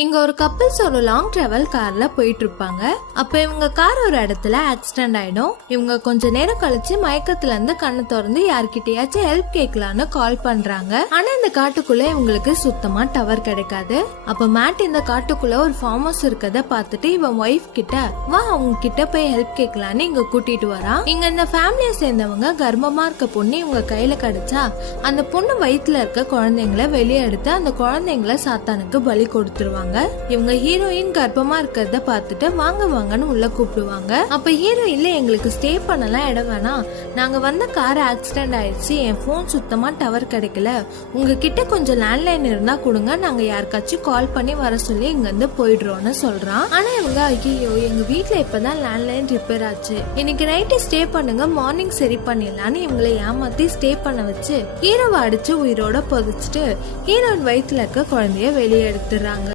இங்க ஒரு கப்பிள்ஸ் ஒரு லாங் டிராவல் கார்ல போயிட்டு இருப்பாங்க. அப்ப இவங்க கார் ஒரு இடத்துல ஆக்சிடென்ட் ஆயிடும். இவங்க கொஞ்ச நேரம் கழிச்சு மயக்கத்துல இருந்து கண்ணை திறந்து யார்கிட்டயாச்சும் ஹெல்ப் கேட்கலான்னு கால் பண்றாங்க. ஆனா இந்த காட்டுக்குள்ள இவங்களுக்கு சுத்தமா டவர் கிடைக்காது. அப்ப மேட் இந்த காட்டுக்குள்ள ஒரு ஃபார்ம் ஹவுஸ் இருக்கத பாத்துட்டு இவன் ஒய்ஃப் கிட்ட வா அவங்க கிட்ட போய் ஹெல்ப் கேட்கலான்னு இங்க கூட்டிட்டு வரான். இங்க இந்த ஃபேமிலியை சேர்ந்தவங்க கர்ப்பமா இருக்க பொண்ணு இவங்க கையில கிடைச்சா அந்த பொண்ணு வயிற்றுல இருக்க குழந்தைங்களை வெளியே எடுத்து அந்த குழந்தைங்களை சாத்தானுக்கு பலி கொடுத்துருவாங்க. இவங்க ஹீரோயின் கர்ப்பமா இருக்கிறத பார்த்துட்டு வாங்க வாங்கன்னு உள்ள கூப்பிடுவாங்க. அப்ப ஹீரோயின்ல எங்களுக்கு ஸ்டே பண்ணலாம் இடம் வேணாம், நாங்க வந்த கார் ஆக்சிடென்ட் ஆயிடுச்சு, என் போன் சுத்தமா டவர் கிடைக்கல, உங்ககிட்ட கொஞ்சம் லேண்ட்லைன் இருந்தா கொடுங்க, நாங்க யாருக்காச்சும் கால் பண்ணி வர சொல்லி இங்க இருந்து போயிடுறோம்னு சொல்றான். ஆனா இவங்க ஐயோ எங்க வீட்டுல இப்பதான் லேண்ட்லைன் ரிப்பேர் ஆச்சு, இன்னைக்கு நைட்டு ஸ்டே பண்ணுங்க, மார்னிங் சரி பண்ணிடலான்னு இவங்களை ஏமாத்தி ஸ்டே பண்ண வச்சு ஹீரோவை அடிச்சு உயிரோட புதைச்சிட்டு ஹீரோயின் வயிற்றுல இருக்க குழந்தைய வெளியே எடுத்துறாங்க.